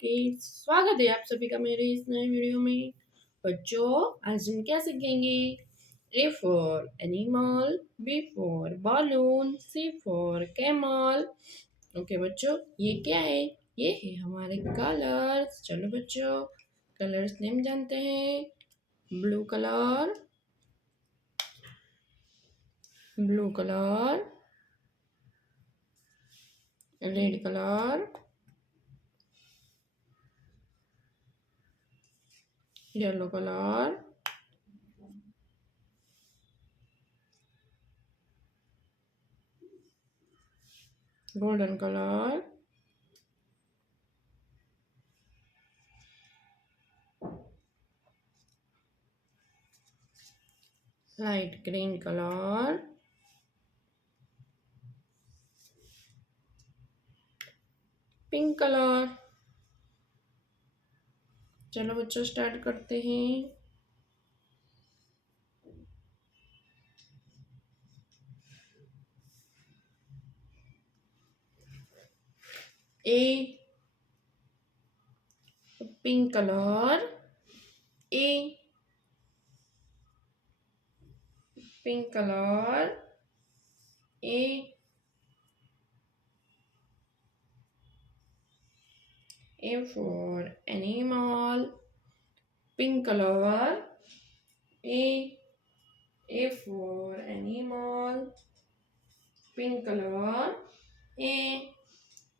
Kids, स्वागत है आप सभी का मेरे इस नए वीडियो में। बच्चों, आज हम क्या सीखेंगे? A for animal, B for balloon, C for camel. Okay बच्चों, ये क्या है? ये है हमारे कलर्स। चलो बच्चों, कलर्स नेम जानते हैं। Blue colour, blue colour, red colour, yellow colour, golden color, light green color, pink colour. चलो बच्चों, स्टार्ट करते हैं। A pink colour, A pink colour, A for animal, pink color, a for animal, pink colour, A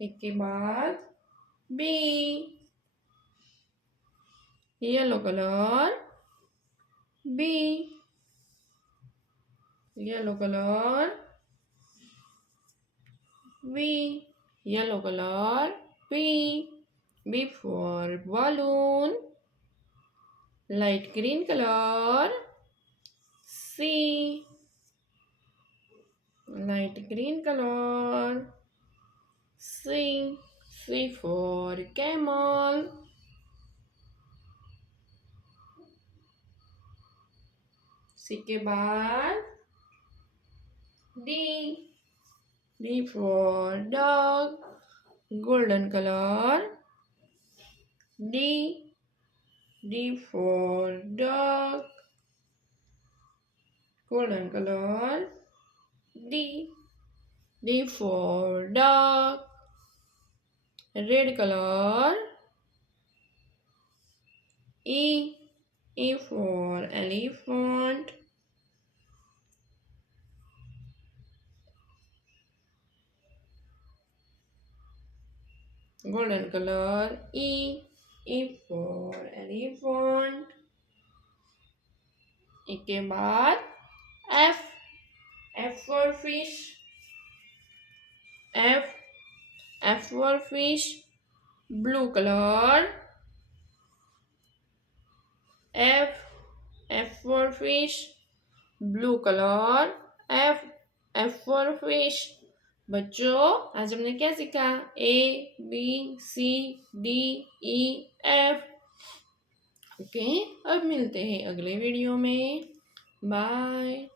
एक के बाद B yellow colour, B yellow colour, B yellow colour, B for balloon, light green color, C light green color, C for camel, C के बाद D for dog, golden color, D for dog, golden color, D for dog, red color, E for elephant, golden color, E for elephant, E के बाद F for fish, F for fish, blue color, F for fish, blue color, F for fish। बच्चों, आज हमने क्या सीखा? ABCDEF। Okay, अब मिलते हैं अगले वीडियो में। बाय।